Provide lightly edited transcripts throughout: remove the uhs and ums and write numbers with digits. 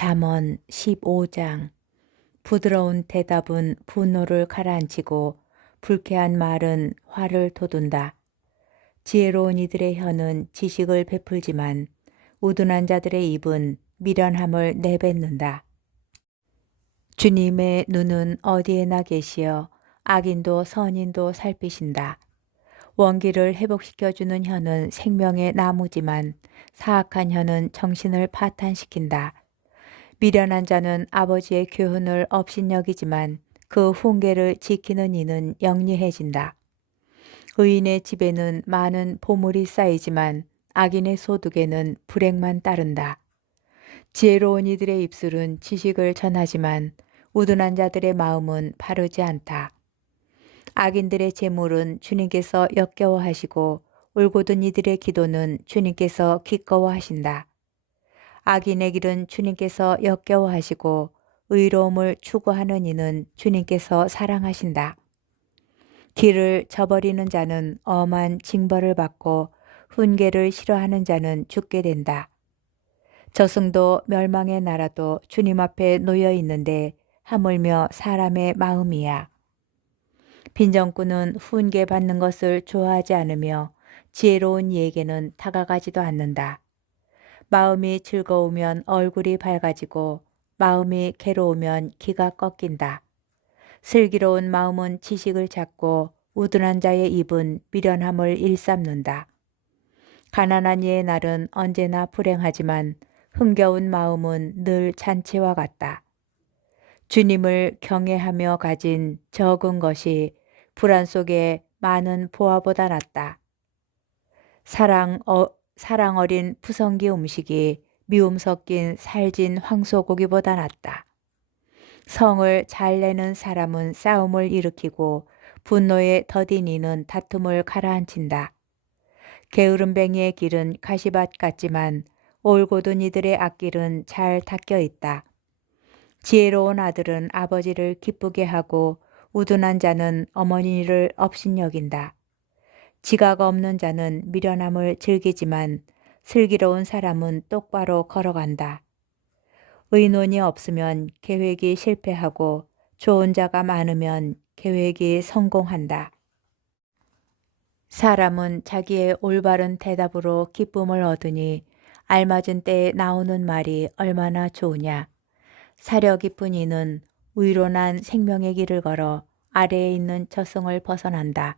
잠언 15장. 부드러운 대답은 분노를 가라앉히고 불쾌한 말은 화를 돋운다. 지혜로운 이들의 혀는 지식을 베풀지만 우둔한 자들의 입은 미련함을 내뱉는다. 주님의 눈은 어디에나 계시어 악인도 선인도 살피신다. 원기를 회복시켜주는 혀는 생명의 나무지만 사악한 혀는 정신을 파탄시킨다. 미련한 자는 아버지의 교훈을 업신여기지만 그 훈계를 지키는 이는 영리해진다. 의인의 집에는 많은 보물이 쌓이지만 악인의 소득에는 불행만 따른다. 지혜로운 이들의 입술은 지식을 전하지만 우둔한 자들의 마음은 바르지 않다. 악인들의 재물은 주님께서 역겨워하시고 올곧은 이들의 기도는 주님께서 기꺼워하신다. 악인의 길은 주님께서 역겨워하시고 의로움을 추구하는 이는 주님께서 사랑하신다. 길을 저버리는 자는 엄한 징벌을 받고 훈계를 싫어하는 자는 죽게 된다. 저승도 멸망의 나라도 주님 앞에 놓여 있는데 하물며 사람의 마음이야. 빈정꾼은 훈계 받는 것을 좋아하지 않으며 지혜로운 이에게는 다가가지도 않는다. 마음이 즐거우면 얼굴이 밝아지고 마음이 괴로우면 기가 꺾인다. 슬기로운 마음은 지식을 찾고 우둔한 자의 입은 미련함을 일삼는다. 가난한 이의 날은 언제나 불행하지만 흥겨운 마음은 늘 잔치와 같다. 주님을 경외하며 가진 적은 것이 불안 속에 많은 보화보다 낫다. 사랑 어린 푸성기 음식이 미움 섞인 살진 황소고기보다 낫다. 성을 잘 내는 사람은 싸움을 일으키고 분노에 더딘 이는 다툼을 가라앉힌다. 게으름뱅이의 길은 가시밭 같지만 올곧은 이들의 앞길은 잘 닦여 있다. 지혜로운 아들은 아버지를 기쁘게 하고 우둔한 자는 어머니를 업신여긴다. 지각 없는 자는 미련함을 즐기지만 슬기로운 사람은 똑바로 걸어간다. 의논이 없으면 계획이 실패하고 좋은 자가 많으면 계획이 성공한다. 사람은 자기의 올바른 대답으로 기쁨을 얻으니 알맞은 때에 나오는 말이 얼마나 좋으냐. 사려 깊은 이는 위로 난 생명의 길을 걸어 아래에 있는 저승을 벗어난다.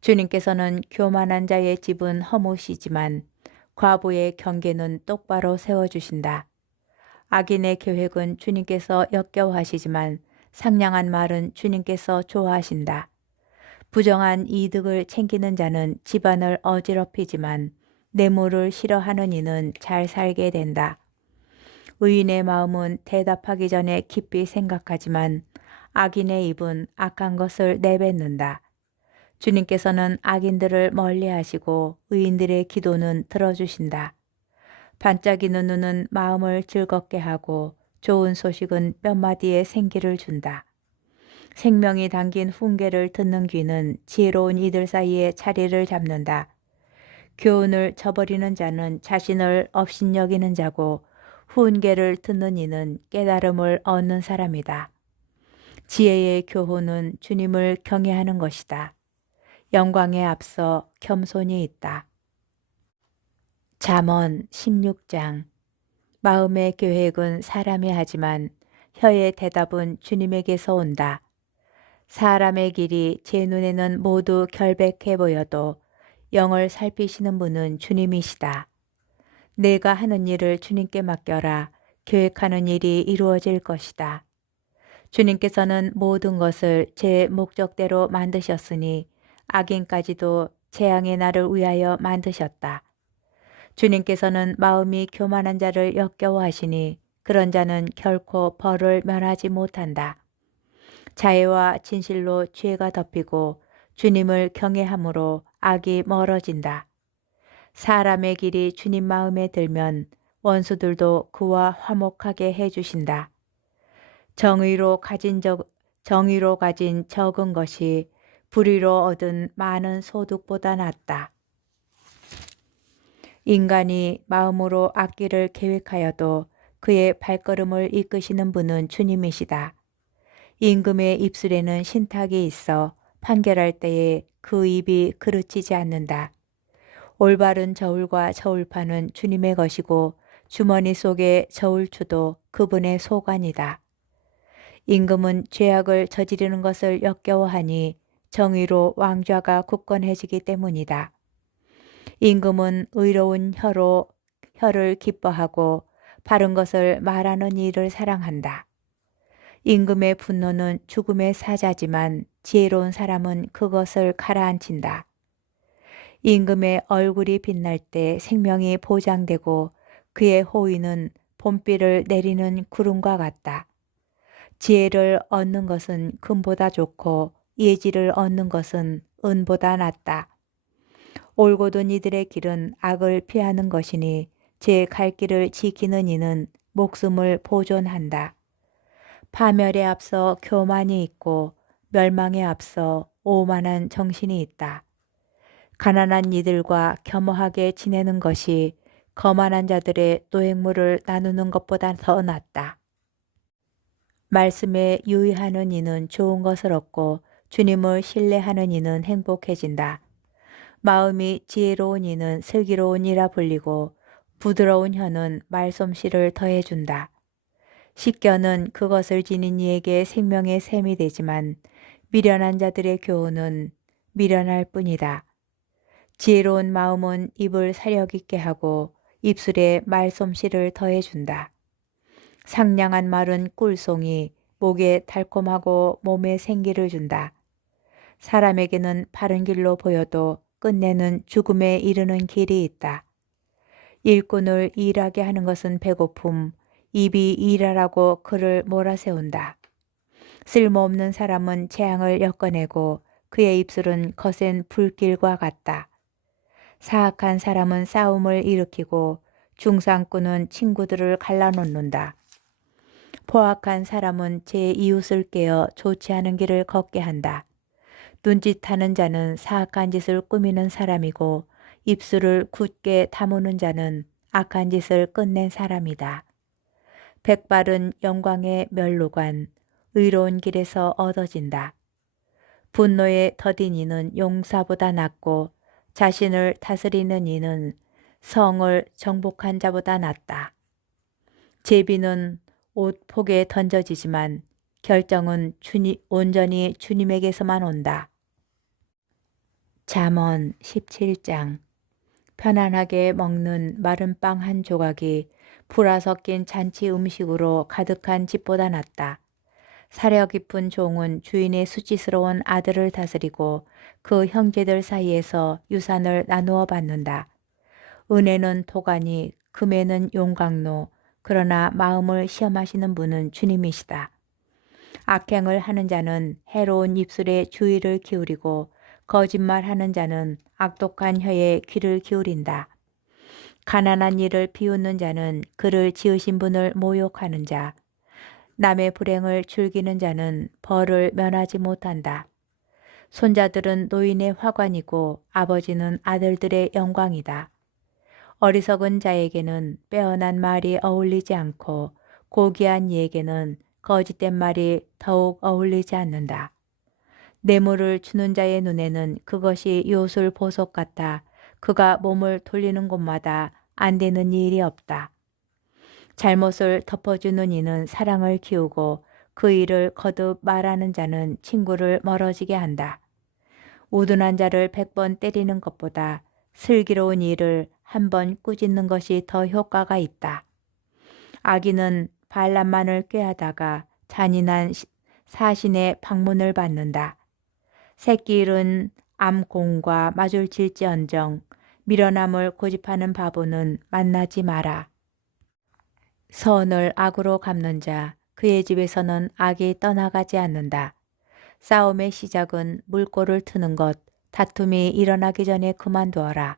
주님께서는 교만한 자의 집은 허무시지만 과부의 경계는 똑바로 세워주신다. 악인의 계획은 주님께서 역겨워하시지만 상냥한 말은 주님께서 좋아하신다. 부정한 이득을 챙기는 자는 집안을 어지럽히지만 뇌물을 싫어하는 이는 잘 살게 된다. 의인의 마음은 대답하기 전에 깊이 생각하지만 악인의 입은 악한 것을 내뱉는다. 주님께서는 악인들을 멀리하시고 의인들의 기도는 들어주신다. 반짝이는 눈은 마음을 즐겁게 하고 좋은 소식은 뼘마디에 생기를 준다. 생명이 담긴 훈계를 듣는 귀는 지혜로운 이들 사이에 자리를 잡는다. 교훈을 저버리는 자는 자신을 업신여기는 자고 훈계를 듣는 이는 깨달음을 얻는 사람이다. 지혜의 교훈은 주님을 경외하는 것이다. 영광에 앞서 겸손이 있다. 잠언 16장. 마음의 계획은 사람이 하지만 혀의 대답은 주님에게서 온다. 사람의 길이 제 눈에는 모두 결백해 보여도 영을 살피시는 분은 주님이시다. 내가 하는 일을 주님께 맡겨라. 계획하는 일이 이루어질 것이다. 주님께서는 모든 것을 제 목적대로 만드셨으니 악인까지도 재앙의 날을 위하여 만드셨다. 주님께서는 마음이 교만한 자를 역겨워하시니 그런 자는 결코 벌을 면하지 못한다. 자애와 진실로 죄가 덮이고 주님을 경외함으로 악이 멀어진다. 사람의 길이 주님 마음에 들면 원수들도 그와 화목하게 해주신다. 정의로 가진 적은 것이 불의로 얻은 많은 소득보다 낫다. 인간이 마음으로 악기를 계획하여도 그의 발걸음을 이끄시는 분은 주님이시다. 임금의 입술에는 신탁이 있어 판결할 때에 그 입이 그르치지 않는다. 올바른 저울과 저울파는 주님의 것이고 주머니 속의 저울추도 그분의 소관이다. 임금은 죄악을 저지르는 것을 역겨워하니 정의로 왕좌가 굳건해지기 때문이다. 임금은 의로운 혀를 기뻐하고 바른 것을 말하는 이를 사랑한다. 임금의 분노는 죽음의 사자지만 지혜로운 사람은 그것을 가라앉힌다. 임금의 얼굴이 빛날 때 생명이 보장되고 그의 호의는 봄비를 내리는 구름과 같다. 지혜를 얻는 것은 금보다 좋고 예지를 얻는 것은 은보다 낫다. 올곧은 이들의 길은 악을 피하는 것이니 제 갈 길을 지키는 이는 목숨을 보존한다. 파멸에 앞서 교만이 있고 멸망에 앞서 오만한 정신이 있다. 가난한 이들과 겸허하게 지내는 것이 거만한 자들의 노획물을 나누는 것보다 더 낫다. 말씀에 유의하는 이는 좋은 것을 얻고 주님을 신뢰하는 이는 행복해진다. 마음이 지혜로운 이는 슬기로운 이라 불리고 부드러운 혀는 말솜씨를 더해준다. 식견은 그것을 지닌 이에게 생명의 샘이 되지만 미련한 자들의 교훈은 미련할 뿐이다. 지혜로운 마음은 입을 사력 있게 하고 입술에 말솜씨를 더해준다. 상냥한 말은 꿀송이 목에 달콤하고 몸에 생기를 준다. 사람에게는 바른 길로 보여도 끝내는 죽음에 이르는 길이 있다. 일꾼을 일하게 하는 것은 배고픔, 입이 일하라고 그를 몰아세운다. 쓸모없는 사람은 재앙을 엮어내고 그의 입술은 거센 불길과 같다. 사악한 사람은 싸움을 일으키고 중상꾼은 친구들을 갈라놓는다. 포악한 사람은 제 이웃을 깨어 좋지 않은 길을 걷게 한다. 눈짓하는 자는 사악한 짓을 꾸미는 사람이고 입술을 굳게 다무는 자는 악한 짓을 끝낸 사람이다. 백발은 영광의 멸루관, 의로운 길에서 얻어진다. 분노에 더딘 이는 용사보다 낫고 자신을 다스리는 이는 성을 정복한 자보다 낫다. 제비는 옷 폭에 던져지지만 결정은 온전히 주님에게서만 온다. 잠언 17장. 편안하게 먹는 마른 빵 한 조각이 불화 섞인 잔치 음식으로 가득한 집보다 낫다. 사려 깊은 종은 주인의 수치스러운 아들을 다스리고 그 형제들 사이에서 유산을 나누어 받는다. 은혜는 도가니, 금에는 용광로, 그러나 마음을 시험하시는 분은 주님이시다. 악행을 하는 자는 해로운 입술에 주의를 기울이고 거짓말하는 자는 악독한 혀에 귀를 기울인다. 가난한 이를 비웃는 자는 그를 지으신 분을 모욕하는 자, 남의 불행을 즐기는 자는 벌을 면하지 못한다. 손자들은 노인의 화관이고 아버지는 아들들의 영광이다. 어리석은 자에게는 빼어난 말이 어울리지 않고 고귀한 이에게는 거짓된 말이 더욱 어울리지 않는다. 뇌물을 주는 자의 눈에는 그것이 요술 보석 같아 그가 몸을 돌리는 곳마다 안 되는 일이 없다. 잘못을 덮어주는 이는 사랑을 키우고 그 일을 거듭 말하는 자는 친구를 멀어지게 한다. 우둔한 자를 100번 때리는 것보다 슬기로운 일을 한 번 꾸짖는 것이 더 효과가 있다. 악인은 반란만을 꾀하다가 잔인한 사신의 방문을 받는다. 새끼일은 암공과 마주칠지언정 미련함을 고집하는 바보는 만나지 마라. 선을 악으로 갚는 자, 그의 집에서는 악이 떠나가지 않는다. 싸움의 시작은 물꼬를 트는 것, 다툼이 일어나기 전에 그만두어라.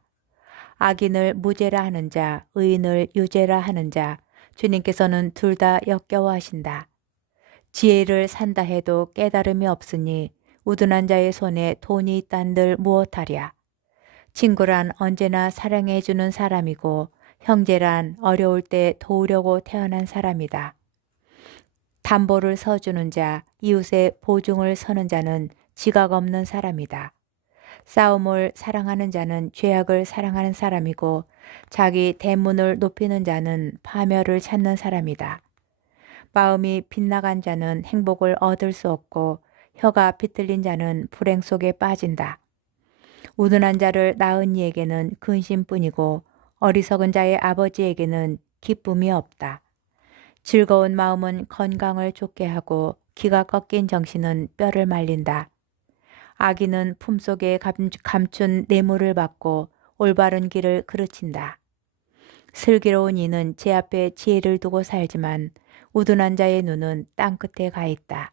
악인을 무죄라 하는 자, 의인을 유죄라 하는 자, 주님께서는 둘 다 역겨워하신다. 지혜를 산다 해도 깨달음이 없으니 우둔한 자의 손에 돈이 있단들 무엇하랴. 친구란 언제나 사랑해주는 사람이고 형제란 어려울 때 도우려고 태어난 사람이다. 담보를 서주는 자, 이웃의 보증을 서는 자는 지각 없는 사람이다. 싸움을 사랑하는 자는 죄악을 사랑하는 사람이고 자기 대문을 높이는 자는 파멸을 찾는 사람이다. 마음이 빗나간 자는 행복을 얻을 수 없고 혀가 비틀린 자는 불행 속에 빠진다. 우둔한 자를 낳은 이에게는 근심뿐이고 어리석은 자의 아버지에게는 기쁨이 없다. 즐거운 마음은 건강을 좋게 하고 기가 꺾인 정신은 뼈를 말린다. 아기는 품속에 감춘 뇌물을 받고 올바른 길을 그르친다. 슬기로운 이는 제 앞에 지혜를 두고 살지만 우둔한 자의 눈은 땅끝에 가 있다.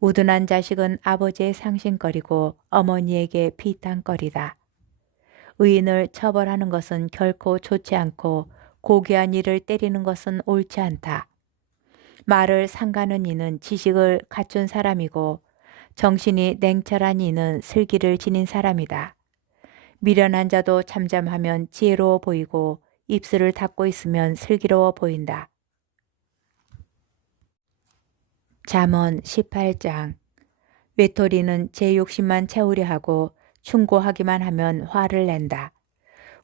우둔한 자식은 아버지의 상심거리고 어머니에게 비탄거리다. 의인을 처벌하는 것은 결코 좋지 않고 고귀한 이를 때리는 것은 옳지 않다. 말을 삼가는 이는 지식을 갖춘 사람이고 정신이 냉철한 이는 슬기를 지닌 사람이다. 미련한 자도 잠잠하면 지혜로워 보이고 입술을 닫고 있으면 슬기로워 보인다. 잠언 18장. 외톨이는 제 욕심만 채우려 하고 충고하기만 하면 화를 낸다.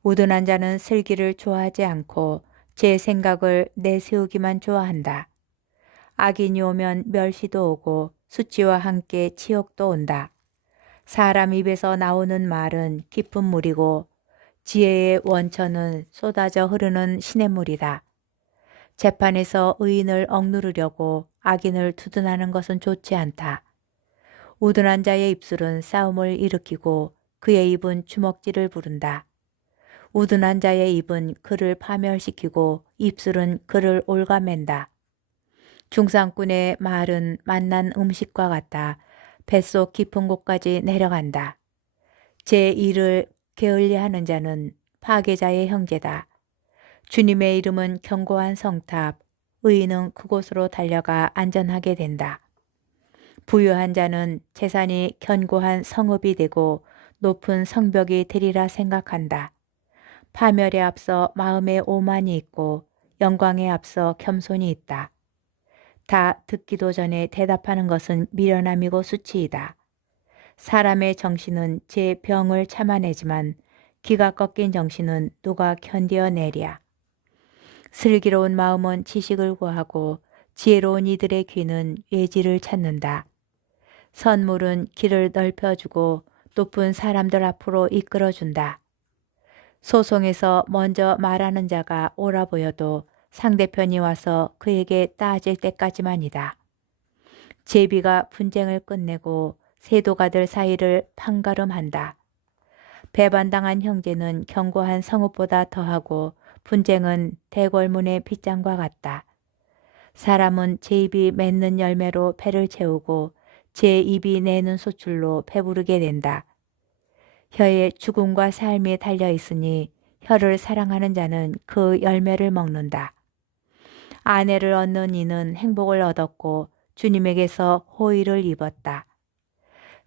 우둔한 자는 슬기를 좋아하지 않고 제 생각을 내세우기만 좋아한다. 악인이 오면 멸시도 오고 수치와 함께 치욕도 온다. 사람 입에서 나오는 말은 깊은 물이고 지혜의 원천은 쏟아져 흐르는 시냇물이다. 재판에서 의인을 억누르려고 악인을 두둔하는 것은 좋지 않다. 우둔한 자의 입술은 싸움을 일으키고 그의 입은 주먹질을 부른다. 우둔한 자의 입은 그를 파멸시키고 입술은 그를 올가맨다. 중상꾼의 말은 맛난 음식과 같다. 뱃속 깊은 곳까지 내려간다. 제 일을 게을리하는 자는 파괴자의 형제다. 주님의 이름은 견고한 성탑, 의인은 그곳으로 달려가 안전하게 된다. 부유한 자는 재산이 견고한 성읍이 되고 높은 성벽이 되리라 생각한다. 파멸에 앞서 마음의 오만이 있고 영광에 앞서 겸손이 있다. 다 듣기도 전에 대답하는 것은 미련함이고 수치이다. 사람의 정신은 제 병을 참아내지만 기가 꺾인 정신은 누가 견디어내랴. 슬기로운 마음은 지식을 구하고 지혜로운 이들의 귀는 외지를 찾는다. 선물은 길을 넓혀주고 높은 사람들 앞으로 이끌어준다. 소송에서 먼저 말하는 자가 옳아 보여도 상대편이 와서 그에게 따질 때까지만이다. 제비가 분쟁을 끝내고 세도가들 사이를 판가름한다. 배반당한 형제는 견고한 성읍보다 더하고 분쟁은 대궐문의 빗장과 같다. 사람은 제 입이 맺는 열매로 배를 채우고 제 입이 내는 소출로 배부르게 된다. 혀에 죽음과 삶이 달려 있으니 혀를 사랑하는 자는 그 열매를 먹는다. 아내를 얻는 이는 행복을 얻었고 주님에게서 호의를 입었다.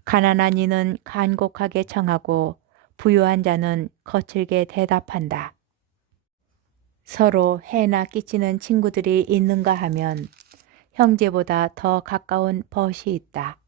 가난한 이는 간곡하게 청하고 부유한 자는 거칠게 대답한다. 서로 해나 끼치는 친구들이 있는가 하면 형제보다 더 가까운 벗이 있다.